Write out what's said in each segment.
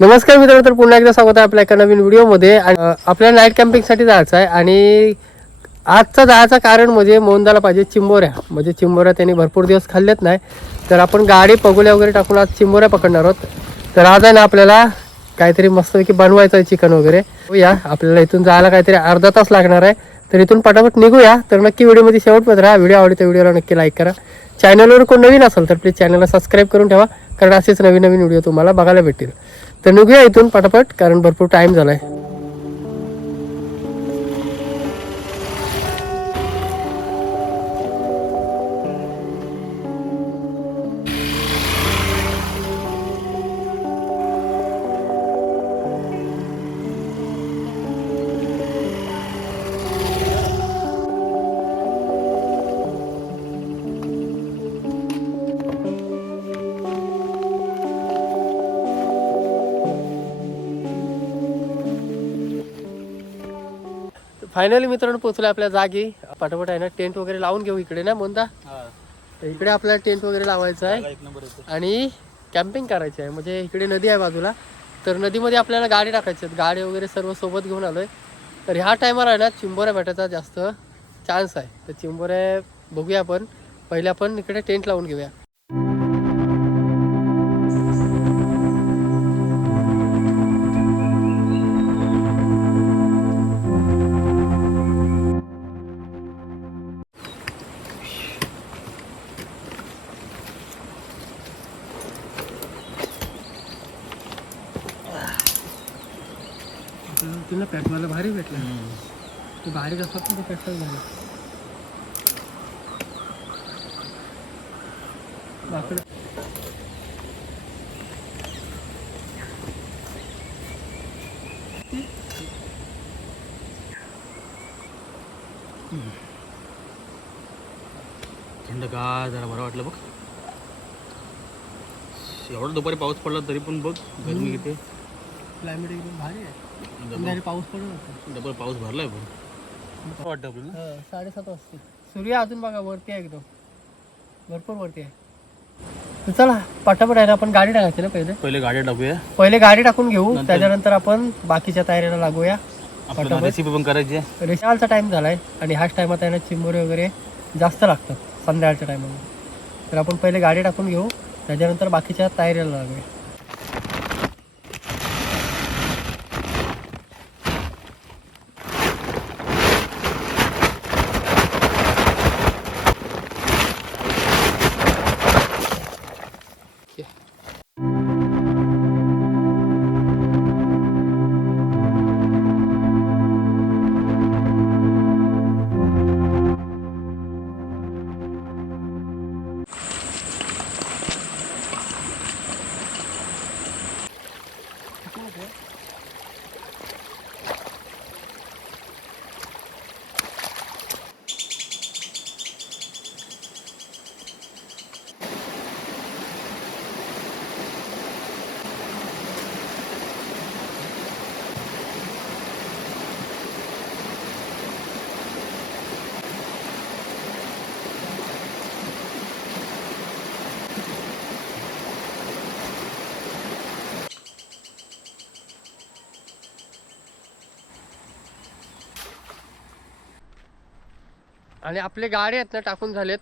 नमस्कार मित्रांनो तर पुन्हा एकदा स्वागत आहे आपल्या एका नवीन व्हिडिओमध्ये. आणि नाईट कॅम्पिंगसाठी जायचं आहे आणि आजचा जायचं कारण म्हणजे मोहनदाला पाहिजे चिंबोऱ्या. म्हणजे चिंबोऱ्या त्यांनी भरपूर दिवस खाल्लेत नाही. तर आपण गाडी पगोल्या वगैरे टाकून आज चिंबोऱ्या पकडणार आहोत. तर आज आहे ना आपल्याला काहीतरी मस्तपैकी बनवायचं आहे चिकन वगैरे. या आपल्याला इथून जायला काहीतरी अर्धा तास लागणार आहे. तर इथून पटापट निघूया. तर नक्की व्हिडिओमध्ये शेवटपर्यंत राहा. व्हिडिओ आवडते व्हिडिओला नक्की लाईक करा. चॅनलवर कोण नवीन असेल तर प्लीज चॅनलला सबस्क्राईब करून ठेवा. कारण असेच नवीन नवीन व्हिडिओ तुम्हाला बघायला भेटतील. तर निघूया इथून पटापट कारण भरपूर टाइम झालाय. फायनली मित्रांनो पोहोचलो आपल्या जागी. पटापट आहे ना टेंट वगैरे लावून घेऊ इकडे ना मोंदा. तर इकडे आपल्याला टेंट वगैरे लावायचं आहे. आणि कॅम्पिंग करायची आहे. म्हणजे इकडे नदी आहे बाजूला. तर नदीमध्ये आपल्याला गाडी टाकायची आहेत. गाडी वगैरे सर्व सोबत घेऊन आलोय. तर ह्या टायमाला आहे ना चिंबोऱ्या भेटायचा जास्त चान्स आहे. तर चिंबोऱ्या बघूया आपण. पहिले आपण इकडे टेंट लावून घेऊया. भारी असतात ना ते पेटवायला भारी बाकडं थंडगार जरा बरं वाटलं बघ. एवढा दुपारी पाऊस पडला तरी पण बघ गरमी किती क्लायमेट एकदम भारी आहे. पाऊस होता. डबल पाऊस भरलाय पण. हा, साडेसात वाजते सूर्य अजून बघा वरती आहे एकदम. भरपूर वरती आहे. तर चला पटापट आहे ना आपण गाडी टाकायची ना पहिले? पहिले गाड्या टाकूया. पहिले गाडी टाकून घेऊ नंतर- त्याच्यानंतर आपण बाकीच्या तयारीला लागूया. आपल्याला पटापट. रेसिपी पण करायची आहे. रेशालचा टाइम झालाय आणि हाच टायमात आहे ना चिंबोरे वगैरे जास्त लागतात संध्याकाळच्या टायमामध्ये तर आपण पहिले गाडी टाकून घेऊ त्याच्यानंतर बाकीच्या तयारीला लागूया. आणि आपले गाडी आहेत ना टाकून झालेत.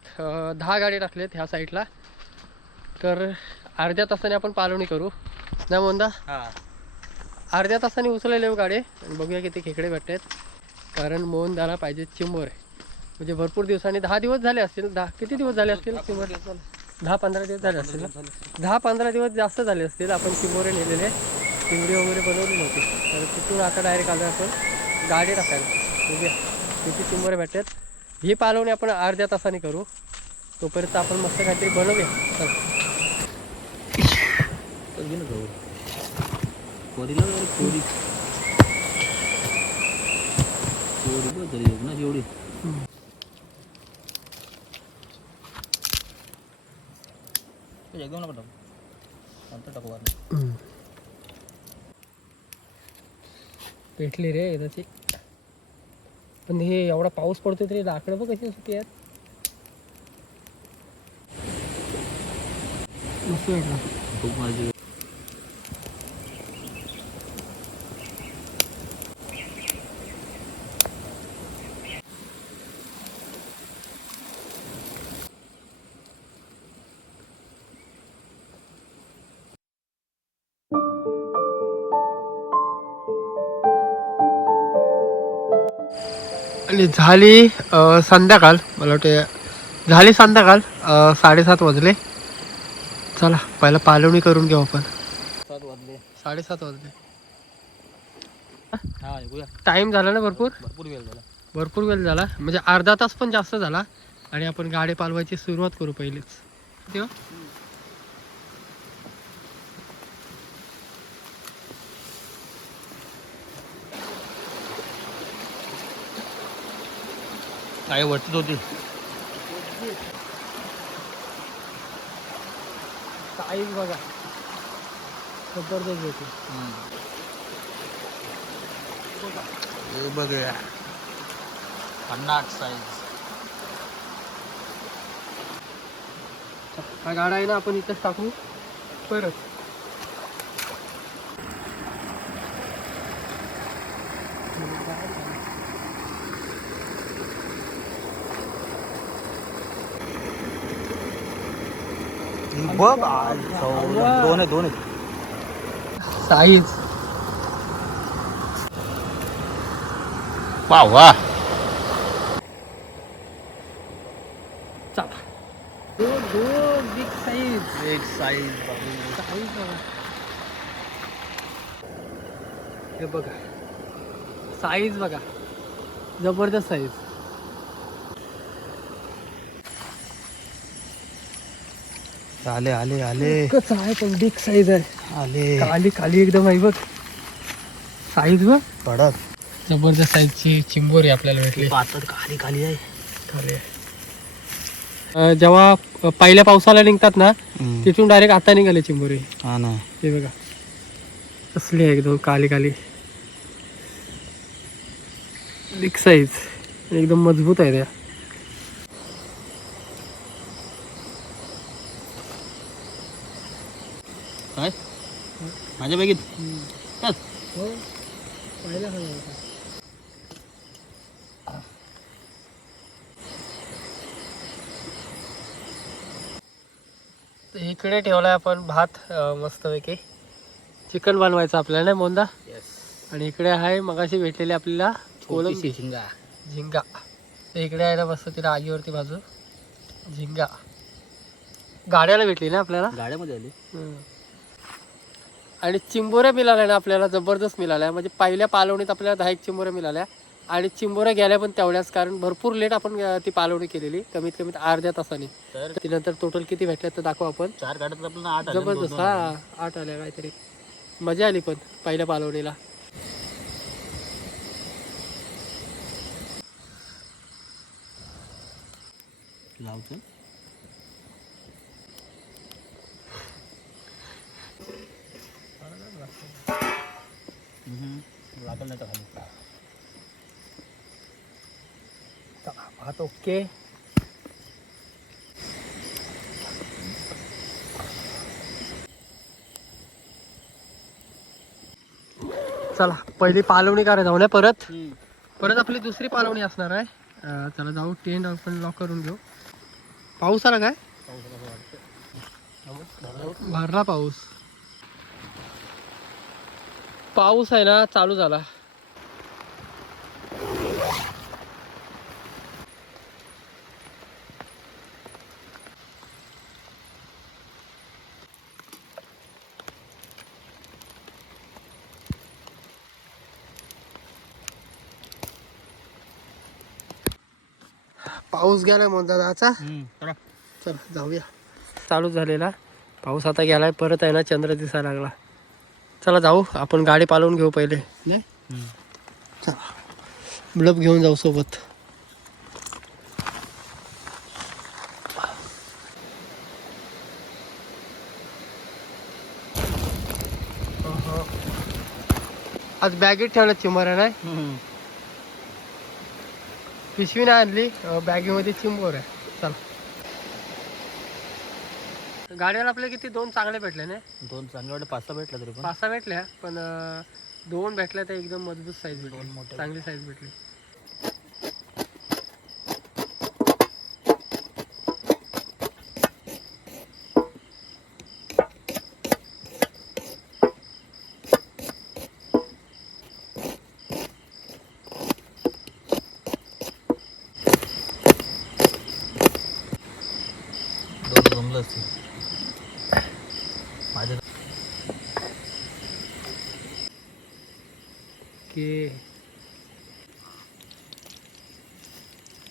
दहा गाडी टाकलेत ह्या साईडला. तर अर्ध्या तासाने आपण पालवणी करू. ना मोंदा अर्ध्या तासाने उचलायला येऊ गाडी. आणि बघूया किती खेकडे भेटतात कारण मोहन दाना पाहिजे चिंबोर. म्हणजे भरपूर दिवसांनी दहा दिवस झाले असतील. दहा किती दिवस झाले असतील चिंबोर? दहा पंधरा दिवस झाले असतील दहा पंधरा दिवस जास्त झाले असतील. आपण चिंबोरे नेलेले. चिंबडी वगैरे बनवली नव्हती. तर तिथून आता डायरेक्ट आलो आपण. गाडी टाकायला. बघूया. किती चिंबोरे भेटतात ही पालवणी आपण अर्ध्या तासाने करू. तोपर्यंत आपण मस्त काहीतरी बनवूया. ना टाकू. वरनं. भेटली रे तशी. पण हे एवढा पाऊस पडतोय तरी लाकडं बघ कशी सुटी आहेत. मस्त वाटलं. खूप माझी आणि झाली संध्याकाळ. मला वाटते झाली संध्याकाळ साडेसात वाजले. चला पहिला पालवणी करून घेऊ आपण. सात वाजले साडेसात वाजले. हा टाइम झाला ना भरपूर? भरपूर वेळ झाला. भरपूर वेळ झाला. म्हणजे अर्धा तास पण जास्त झाला. आणि आपण गाडी पालवायची सुरुवात करू पहिलेच. तेव्हा काय वरतीच होती? साईज बघा. जबरदस्त होती. बघूया. पन्नास साईज हा गाडा आहे ना आपण इथेच टाकू. परत. बघ दोन आहे दोन आहे. साईज. वा वा. चला. दोन दोन बिग साईज एक साईज साईज बघा हे बघा. साईज बघा. जबरदस्त साईज. आले आले आले. कसं आहे पण बिग साईज आहे. आले. काली काली एकदम आहे बघ. साईज बघ. कडक जबरदस्त साईजची चिंबोरी आपल्याला भेटली. पातळ खाली खाली आहे. खाली आहे. अं, जेव्हा पहिल्या पावसाला निघतात ना तिथून डायरेक्ट आता निघाले चिंबोरी. हा ना. हे बघा. कसली आहे एकदम काली काली बिग साईज एकदम मजबूत आहे त्या काय माझ्या बॅगेत. तर इकडे ठेवलाय आपण भात अं, मस्तपैकी. चिकन बनवायचं आपल्याला नाही मोंदा आणि इकडे आहे मगाशी भेटलेली आपल्याला कोलंबी झिंगा. झिंगा. तर इकडे आहे ना मस्त तिला आगीवरती बाजू. झिंगा. गाड्याला भेटली ना आपल्याला? गाड्यामध्ये आली. हम्म. आणि चिंबोऱ्या मिळाल्या ना आपल्याला जबरदस्त मिळाल्या म्हणजे पहिल्या पालवणीत आपल्याला दहा एक चिंबोऱ्या मिळाल्या आणि चिंबोऱ्या गेल्या पण तेवढ्याच कारण भरपूर लेट आपण ती पालवणी केलेली. कमीत कमीत अर्ध्या तासाने. तर ती नंतर टोटल किती भेटल्या तर दाखवू आपण. चार गाड्यात आपल्याला आठ आले, जबरदस्त. हा आठ आल्या काहीतरी. मजा आली पण पहिल्या पालवणीला. लावतो लागल नाही तर खाली चला, भात ओके चला पहिली पालवणी करायला जाऊ ना परत. परत आपली दुसरी पालवणी असणार आहे. चला जाऊ टेंट आपण लॉक करून घेऊ. पाऊस आला काय? भरला पाऊस. पाऊस आहे ना चालू झाला. पाऊस गेलाय म्हणतात दादाचा. चल जाऊया. चालू झालेला. पाऊस आता गेलाय परत आहे ना चंद्र दिसायला लागला. चला जाऊ आपण गाडी पालवून घेऊ पहिले. नाही. चला. ब्लब घेऊन जाऊ सोबत. आज बॅगेत ठेवल्या चिंबोऱ्या नाही. पिशवी नाही आणली बॅगेमध्ये चिंबोर आहे चल गाड्याला आपले किती? दोन चांगले भेटले ना? दोन चांगले वाटले. पाच सहा भेटला तरी पण. पाच सहा भेटल्या पण अं, दोन भेटल्या तर एकदम मजबूत साईज भेटली. चांगली साईज भेटली.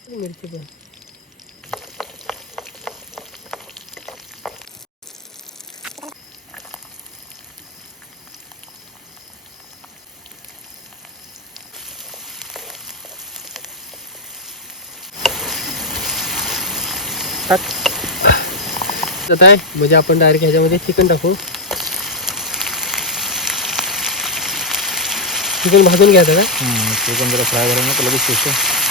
मिरची पण टाक आता आहे म्हणजे आपण डायरेक्ट ह्याच्यामध्ये चिकन टाकू चिकन भाजून घ्यायचं का चिकन जरा फ्राय तर लगेच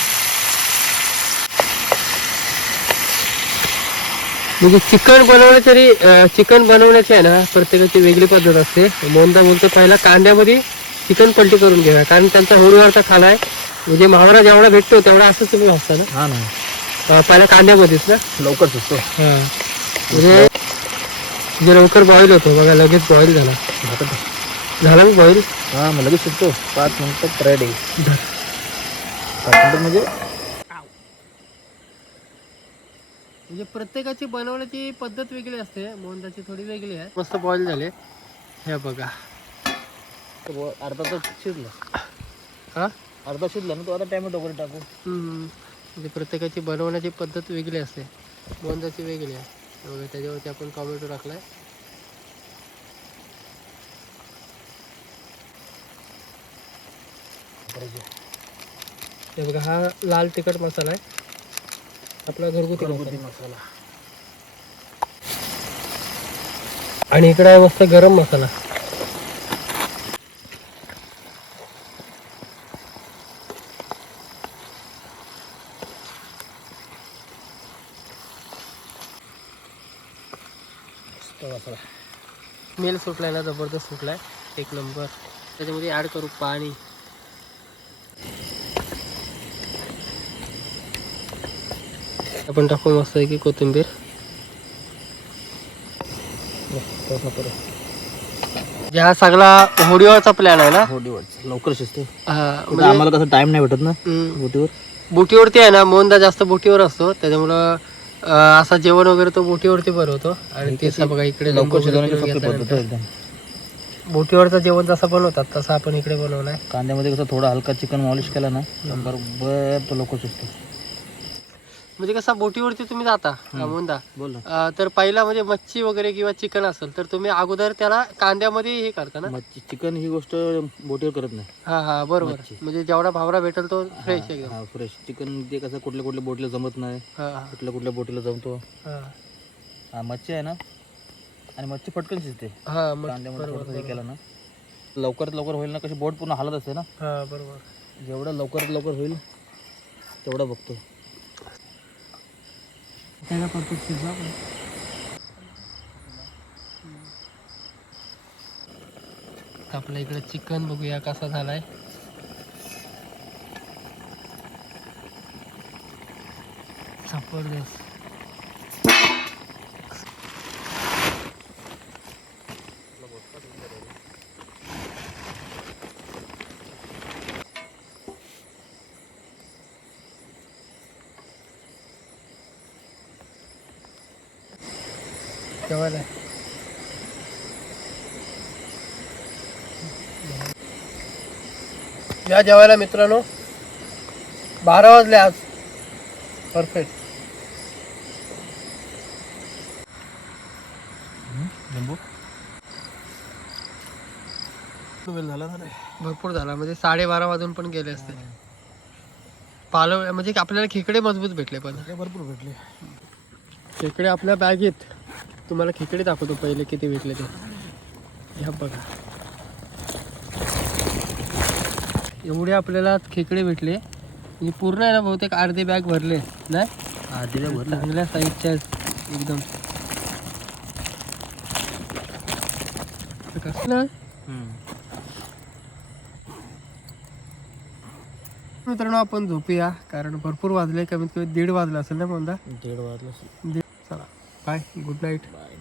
म्हणजे चिकन बनवण्याची तरी चिकन बनवण्याची आहे ना प्रत्येकाची वेगळी पद्धत असते. मोहनदा बोलतो पहिला कांद्यामध्ये चिकन पलटी करून घ्या कारण त्यांचा होळीवरचा खाला आहे. म्हणजे महाराज जेवढा भेटतो तेवढा असंच तुम्ही वाचता ना? हा ना. पहिला कांद्यामध्येच ना? लवकर हां. म्हणजे जे लवकर बॉईल होतो. बघा लगेच बॉईल झाला. झाला ना बॉईल हा मग लगेच शिजतो पाच पाच मिनिटात म्हणजे म्हणजे प्रत्येकाची बनवण्याची पद्धत वेगळी असते मोहनदाची थोडी वेगळी आहे. मस्त बॉईल झाले. हे बघा. अर्धा तास शिजला. हा? अर्धा शिजला ना तो आता टॅमॅटो वगैरे टाकू. म्हणजे प्रत्येकाची बनवण्याची पद्धत वेगळी असते. मोहनदाची वेगळी आहे. बघा त्याच्यावरती आपण टॉमॅटो टाकलाय. हे बघा हा लाल तिखट मसाला आहे. आपला घरगुती घरगुती मसाला. आणि इकडे आहे मस्त गरम मसाला. स्मेल सुटलाय ना जबरदस्त सुटलाय. एक नंबर. त्याच्यामध्ये ऍड करू पाणी. आपण टाकू मस्त की कोथिंबीर. हा सगळा होडीवरचा प्लॅन आहे ना? हो दिवस लवकर शिजतो. म्हणजे, आम्हाला कसं टाइम नाही भेटत ना बोटीवर. बोटीवरती आहे ना मोहनदा जास्त बोटीवर असतो त्याच्यामुळं असा जेवण वगैरे तो बोटीवरती बनवतो. आणि तेच बघा इकडे लवकर आहे बोटीवरचं जेवण जसं बनवतात तसं आपण इकडे बनवलाय. कांद्यामध्ये कसं थोडा हलका चिकन मॉलिश केला ना बरोबर तो लवकर शिजतो. म्हणजे कसा बोटीवरती तुम्ही जाता मोहनदा बोल. अं, तर पहिला म्हणजे मच्छी वगैरे किंवा चिकन असेल तर तुम्ही अगोदर त्याला कांद्यामध्ये हे करता ना? मच्छी चिकन ही गोष्ट बोटीवर करत नाही. हा हा बरोबर. मच्छी. म्हणजे जेवढा भावरा भेटेल तो फ्रेश एकदम. हा फ्रेश चिकन ते कसं कुठल्या कुठल्या बोटीला जमत नाही. हा हा, कुठल्या कुठल्या बोटीला जमतो. हा. हा मच्छी आहे ना? आणि मच्छी पटकन शिजते. हा मग कांद्यामध्ये बरोबर थोडंसं हे केलं ना. लवकरात लवकर होईल ना कशी बोट पूर्ण हालत असते ना? हा बरोबर. जेवढं लवकरात लवकर होईल तेवढं बघतो त्याला करतो शिजवा पण. आपल्या इकडे चिकन बघूया कसा झालाय जबरदस्त जेवायला आहे. या जेवायला मित्रांनो बारा वाजले आज. परफेक्ट लिंबू. वेळ झाला ना रे. भरपूर झाला म्हणजे साडेबारा वाजून पण गेले असते पालव म्हणजे आपल्याला खेकडे मजबूत भेटले पण. भरपूर भेटले. खेकडे आपल्या बॅगेत. तुम्हाला खेकडे दाखवतो पहिले किती भेटले ते. ह्या बघा. एवढे आपल्याला खेकडे भेटले. म्हणजे पूर्ण आहे ना बहुतेक अर्धे बॅग भरले नाही? आधीला भरला. चांगल्या साईजच्या एकदम. मित्रांनो आपण झोपूया कारण भरपूर वाजले कमीत कमी दीड वाजला असेल ना कोणता दीड वाजला दीड चला बाय गुड नाईट बाय